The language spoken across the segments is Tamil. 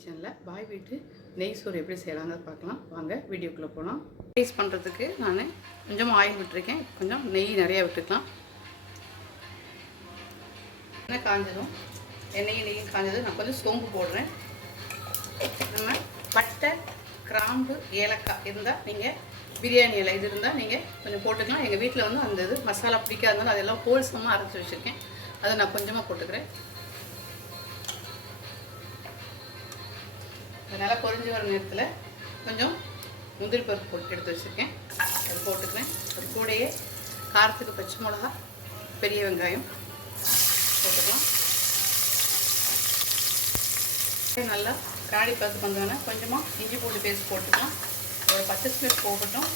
கிச்சனில் பாய் வீட்டு நெய் சோறு எப்படி செய்யலாங்கிறது பார்க்கலாம். வாங்க வீடியோக்குள்ளே போகலாம் டேஸ்ட் பண்ணுறதுக்கு நான் கொஞ்சமாக ஆயில் விட்டுருக்கேன். கொஞ்சம் நெய் நிறையா விட்டுக்கலாம். எண்ணெய் காஞ்சதும் எண்ணெயும் நெய்யும் காஞ்சதும் நான் கொஞ்சம் சோம்பு போடுறேன். நம்ம பட்டை கிராம்பு ஏலக்காய் இருந்தால் நீங்கள் பிரியாணி இலை இது இருந்தால் நீங்கள் கொஞ்சம் போட்டுக்கலாம். எங்கள் வீட்டில் வந்து அந்த இது மசாலா பிடிக்காதனால அதெல்லாம் ஹோல்சமாக அரைச்சி வச்சுருக்கேன். அதை நான் கொஞ்சமாக போட்டுக்கிறேன். அதனால் பொறிஞ்சு வர நேரத்தில் கொஞ்சம் முந்திரி பருப்பு போட்டு எடுத்து வச்சுருக்கேன். அது போட்டுக்கிறேன் அது கூடையே காரத்துக்கு பச்சை மிளகா பெரிய வெங்காயம் போட்டுக்கலாம். நல்லா காடி பார்த்து வந்தோன்னே கொஞ்சமாக இஞ்சி பூண்டு பேஸ்ட் போட்டுக்கலாம். ஒரு பச்சை ஸ்மெல் போகட்டும்.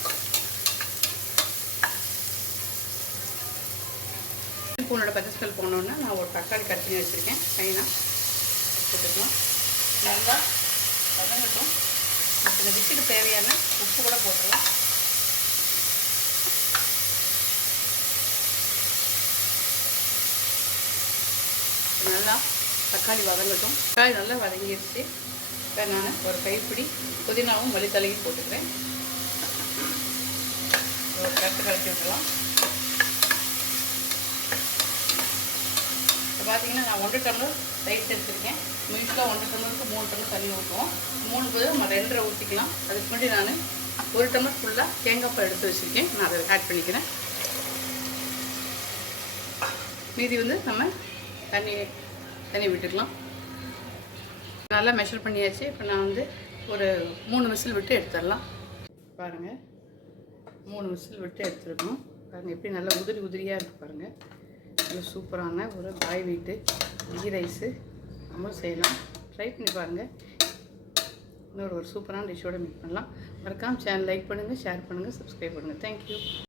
இஞ்சி பச்சை ஸ்மெல் போனோன்னா நான் ஒரு தக்காளி கட் பண்ணி வச்சுருக்கேன். மெயினாக போட்டுக்கலாம். நல்லா வதங்கட்டும். இந்த டிஷ்ஷுக்கு தேவையான உப்பு கூட போட்டுடலாம். நல்லா தக்காளி வதங்கட்டும். தக்காளி நல்லா வதங்கிடுச்சு இப்போ நான் ஒரு கைப்பிடி புதினாவும் மல்லித்தலையும் போட்டுக்கிறேன். ஒரு கட்டு கலக்கி விட்டுலாம் இப்போ பார்த்தீங்கன்னா நான் ஒன்று டம்ளர் ரைஸ் எடுத்திருக்கேன் மியூஸ்லாம் ஒன்று டம்ளருக்கு மூணு டம்ளர் தண்ணி ஊற்றுவோம் மூணு பேர் நம்ம ரெண்டரை ஊற்றிக்கலாம் அதுக்கு முன்னாடி நான் ஒரு டம்ளர் ஃபுல்லாக தேங்காய் பால் எடுத்து வச்சுருக்கேன். நான் அதை ஆட் பண்ணிக்கிறேன். மீதி வந்து நம்ம தண்ணி தண்ணி விட்டுக்கலாம். நல்லா மெஷர் பண்ணியாச்சு. இப்போ நான் வந்து ஒரு மூணு விசில் விட்டு எடுத்துடலாம். பாருங்கள் மூணு விசில் விட்டு எடுத்துருக்கோம். பாருங்கள் எப்படி நல்லா உதிரி உதிரியாக இருக்குது பாருங்கள் நல்ல சூப்பரான ஒரு பாய் வீட்டு கீ ரைஸு. நம்ம செய்யலாம். ட்ரை பண்ணி பாருங்கள் இன்னொரு ஒரு சூப்பரான டிஷ்ஷோட மீட் பண்ணலாம். மறக்காமல் சேனல் லைக் பண்ணுங்கள் ஷேர் பண்ணுங்கள் சப்ஸ்கிரைப் பண்ணுங்கள் தேங்க்யூ